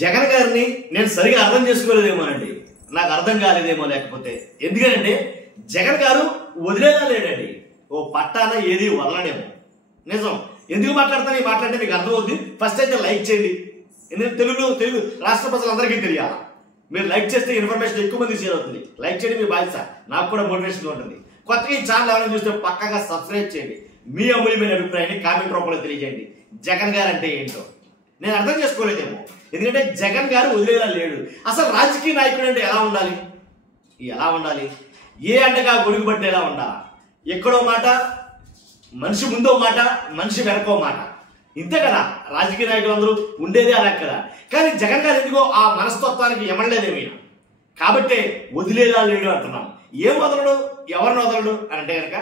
జగన్ గారిని నేను సరిగా అర్థం చేసుకోలేదేమో అండి, నాకు అర్థం కాలేదేమో. లేకపోతే ఎందుకంటే జగన్ గారు వదిలేదా లేడండి, ఓ పట్టాన ఏది వదలడేమో. నిజం. ఎందుకు మాట్లాడతాను, మాట్లాడితే మీకు అర్థమవుతుంది. ఫస్ట్ అయితే లైక్ చేయండి, ఎందుకంటే తెలుగు రాష్ట్ర ప్రజలందరికీ తెలియాలి. మీరు లైక్ చేస్తే ఇన్ఫర్మేషన్ ఎక్కువ మంది షేర్ అవుతుంది. లైక్ చేయండి, మీ బాధ్యత. నాకు కూడా మోటివేషన్ ఉంటుంది. కొత్తగా ఈ ఛానల్ ఎవరైనా చూస్తే పక్కగా సబ్స్క్రైబ్ చేయండి. మీ అమూల్యమైన అభిప్రాయాన్ని కామెంట్ రూపంలో తెలియజేయండి. జగన్ గారు అంటే ఏంటో నేను అర్థం చేసుకోలేదేమో, ఎందుకంటే జగన్ గారు వదిలేలా లేడు. అసలు రాజకీయ నాయకుడు అంటే ఎలా ఉండాలి, ఏ అంటగా గొడుగు పట్టేలా ఉండాలి. ఎక్కడో మాట మనిషి ముందో మాట, మనిషి వెనకో మాట, ఇంతే కదా రాజకీయ నాయకులు అందరూ ఉండేదే అలా కదా. కానీ జగన్ గారు ఎందుకో ఆ మనస్తత్వానికి ఎమడలేదేమీ, కాబట్టి వదిలేలా లేడు అంటున్నాం. ఏం వదలడు, ఎవరిని వదలడు అని అంటే కనుక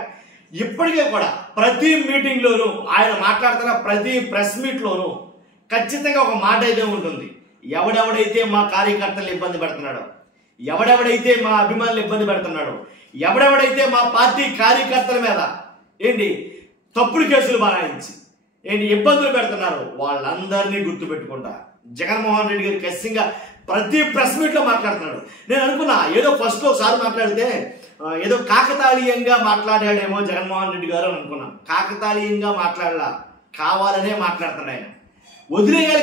ఇప్పటికే కూడా ప్రతి మీటింగ్లోనూ ఆయన మాట్లాడుతున్న ప్రతి ప్రెస్ మీట్లోనూ ఖచ్చితంగా ఒక మాట అయితే ఉంటుంది. ఎవడెవడైతే మా కార్యకర్తలు ఇబ్బంది పెడుతున్నాడో, ఎవడెవడైతే మా అభిమానులు ఇబ్బంది పెడుతున్నాడో, ఎవడెవడైతే మా పార్టీ కార్యకర్తల మీద తప్పుడు కేసులు బనాయించి ఇబ్బందులు పెడుతున్నారో వాళ్ళందరినీ గుర్తుపెట్టుకుంటా జగన్మోహన్ రెడ్డి గారు ఖచ్చితంగా ప్రతి ప్రెస్ మీట్లో మాట్లాడుతున్నాడు. నేను అనుకున్నా ఏదో ఫస్ట్ ఒకసారి మాట్లాడితే ఏదో కాకతాళీయంగా మాట్లాడాడేమో జగన్మోహన్ రెడ్డి గారు అని అనుకున్నాను. కాకతాళీయంగా మాట్లాడలా, కావాలనే మాట్లాడుతున్నాడు ఆయన. వదిలేయాలి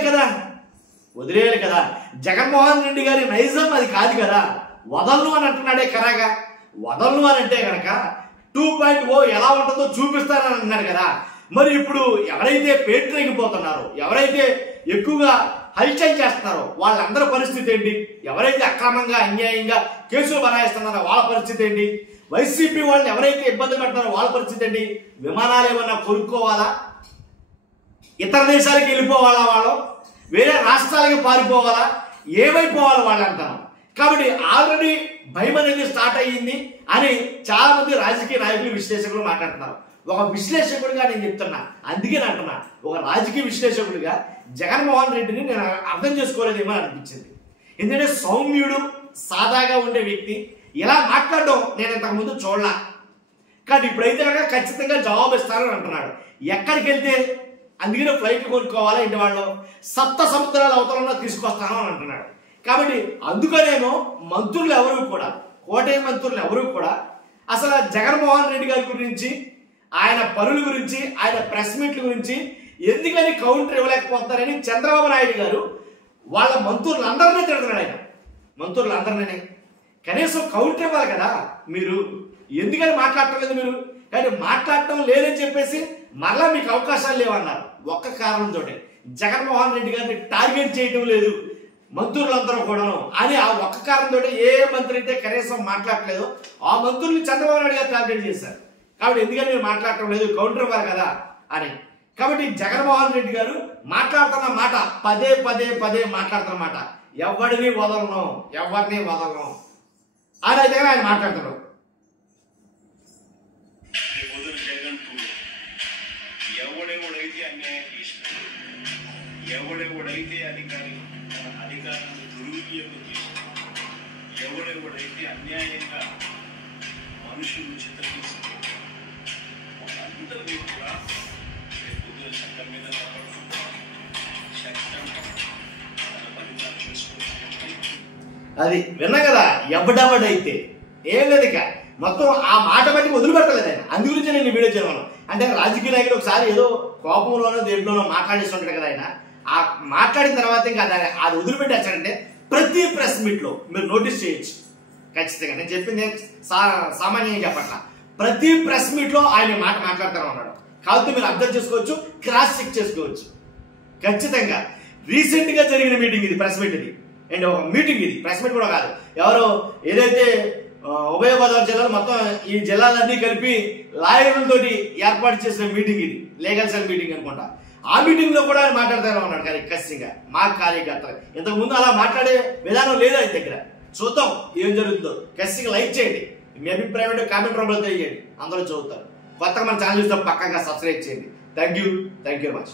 కదా. జగన్మోహన్ రెడ్డి గారి నైజం అది కాదు కదా. వదలను అని అంటున్నాడే కరాగా. వదలను అని అంటే కనుక 2.0 ఎలా ఉంటుందో చూపిస్తానని అన్నాడు కదా. మరి ఇప్పుడు ఎవరైతే పేటరేగిపోతున్నారో, ఎవరైతే ఎక్కువగా హల్చల్ చేస్తున్నారో వాళ్ళందరి పరిస్థితి ఏంటి? ఎవరైతే అక్రమంగా అన్యాయంగా కేసులు బనాయిస్తున్నారో వాళ్ళ పరిస్థితి ఏంటి? వైసీపీ వాళ్ళని ఎవరైతే ఇబ్బంది పెడుతున్నారో వాళ్ళ పరిస్థితి ఏంటి? విమానాలు ఏమన్నా కొనుక్కోవాలా? ఇతర దేశాలకు వెళ్ళిపోవాలా? వాళ్ళు వేరే రాష్ట్రాలకి పారిపోవాలా? ఏమైపోవాలి వాళ్ళు అంటారు. కాబట్టి ఆల్రెడీ భయం అనేది స్టార్ట్ అయ్యింది అని చాలా మంది రాజకీయ నాయకులు, విశ్లేషకులు మాట్లాడుతున్నారు. ఒక విశ్లేషకుడిగా నేను చెప్తున్నా, అందుకే అంటున్నా, ఒక రాజకీయ విశ్లేషకుడిగా జగన్మోహన్ రెడ్డిని నేను అర్థం చేసుకోలేదేమో అనిపించింది. ఎందుకంటే సౌమ్యుడు, సాదాగా ఉండే వ్యక్తి ఇలా మాట్లాడడం నేను ఇంతకుముందు చూడలా. కానీ ఇప్పుడైతే కనుక ఖచ్చితంగా జవాబు ఇస్తానని అంటున్నాడు. ఎక్కడికి వెళ్తే అందుకనే ఫ్లైట్ కొనుక్కోవాలా, ఇంటి వాళ్ళు సప్త సముద్రాల అవతలంలో తీసుకొస్తాను అని అంటున్నాడు. కాబట్టి అందుకనేమో మంత్రులు ఎవరు కూడా, కోటయ్య మంత్రులు ఎవరు కూడా అసలు జగన్మోహన్ రెడ్డి గారి గురించి, ఆయన పనుల గురించి, ఆయన ప్రెస్ మీట్ల గురించి ఎందుకని కౌంటర్ ఇవ్వలేకపోతారని చంద్రబాబు నాయుడు గారు వాళ్ళ మంత్రులందరినీ తిడుతున్నాడు. ఆయన మంత్రులందరినీ కనీసం కౌంటర్ ఇవ్వాలి కదా. మీరు ఎందుకని మాట్లాడటం లేదు మీరు? కానీ మాట్లాడటం లేదని చెప్పేసి మరలా మీకు అవకాశాలు లేవన్నారు. ఒక్క కారణంతో జగన్మోహన్ రెడ్డి గారిని టార్గెట్ చేయటం లేదు మంత్రులందరూ కూడాను అని ఆ ఒక్క కారణంతో ఏ మంత్రి అయితే కనీసం మాట్లాడలేదు ఆ మంత్రుల్ని చంద్రబాబు నాయుడు గారు టార్గెట్ చేశారు. కాబట్టి ఎందుకని మీరు మాట్లాడటం లేదు, కౌంటర్ ఇవ్వాలి కదా అని. కాబట్టి జగన్మోహన్ రెడ్డి గారు మాట్లాడుతున్న మాట పదే మాట్లాడుతున్న మాట ఎవరిని వదలను అని అయితే ఆయన మాట్లాడుతున్నాడు. ఎవడెవడైతే అన్యాయం చేసినాడు, ఎవడెవడైతే అధికారాన్ని దుర్వినియోగం చేసినాడు, ఎవడెవడైతే అన్యాయంగా మనుషులు చిత్రహించారు, వాళ్ళందరినీ కూడా చట్టం మీద చట్టం తన ఫలితాలు చేసుకోవాలి. అది విన్నా కదా. ఎవడెవడైతే ఏం లేదు, ఇక మొత్తం ఆ మాట బట్టి వదిలిపెట్టలేదు ఆయన. అందు గురించి నేను వీడియో చేయను. అంటే రాజకీయ నాయకుడు ఒకసారి ఏదో కోపంలోనో దేంట్లోనో మాట్లాడిస్తుంటాడు కదా ఆయన. ఆ మాట్లాడిన తర్వాత ఇంకా అది వదిలిపెట్టి వచ్చాడంటే ప్రతి ప్రెస్ మీట్లో మీరు నోటీస్ చేయొచ్చు. ఖచ్చితంగా నేను చెప్పింది సామాన్యంగా చెప్పట్లా. ప్రతి ప్రెస్ మీట్లో ఆయన మాట మాట్లాడుతూనే ఉన్నాడు. కాబట్టి మీరు అర్థం చేసుకోవచ్చు, క్రాస్ చెక్ చేసుకోవచ్చు. ఖచ్చితంగా రీసెంట్ గా జరిగిన మీటింగ్ ఇది, ప్రెస్ మీట్ ఇది. అండ్ ఒక మీటింగ్ ఇది, ప్రెస్ మీట్ కూడా కాదు. ఎవరో ఏదైతే ఉభయ గోదావరి జిల్లాలో మొత్తం ఈ జిల్లాలన్నీ కలిపి లాయర్లతోటి ఏర్పాటు చేసిన మీటింగ్ ఇది, లీగల్ సెల్ మీటింగ్ అనుకుంటా. ఆ మీటింగ్ లో కూడా ఆయన మాట్లాడుతూనే ఉన్నాడు కానీ ఖచ్చితంగా మా కార్యకర్తలు. ఇంతకు ముందు అలా మాట్లాడే విధానం లేదు ఆయన దగ్గర. చూద్దాం ఏం జరుగుతుందో. ఖచ్చితంగా లైక్ చేయండి, మీ అభిప్రాయం కామెంట్ రూపంలో తెలియజేయండి, అందరూ చదువుతారు. కొత్తగా మన ఛానల్ చూస్తే పక్కగా సబ్స్క్రైబ్ చేయండి. Thank you very much.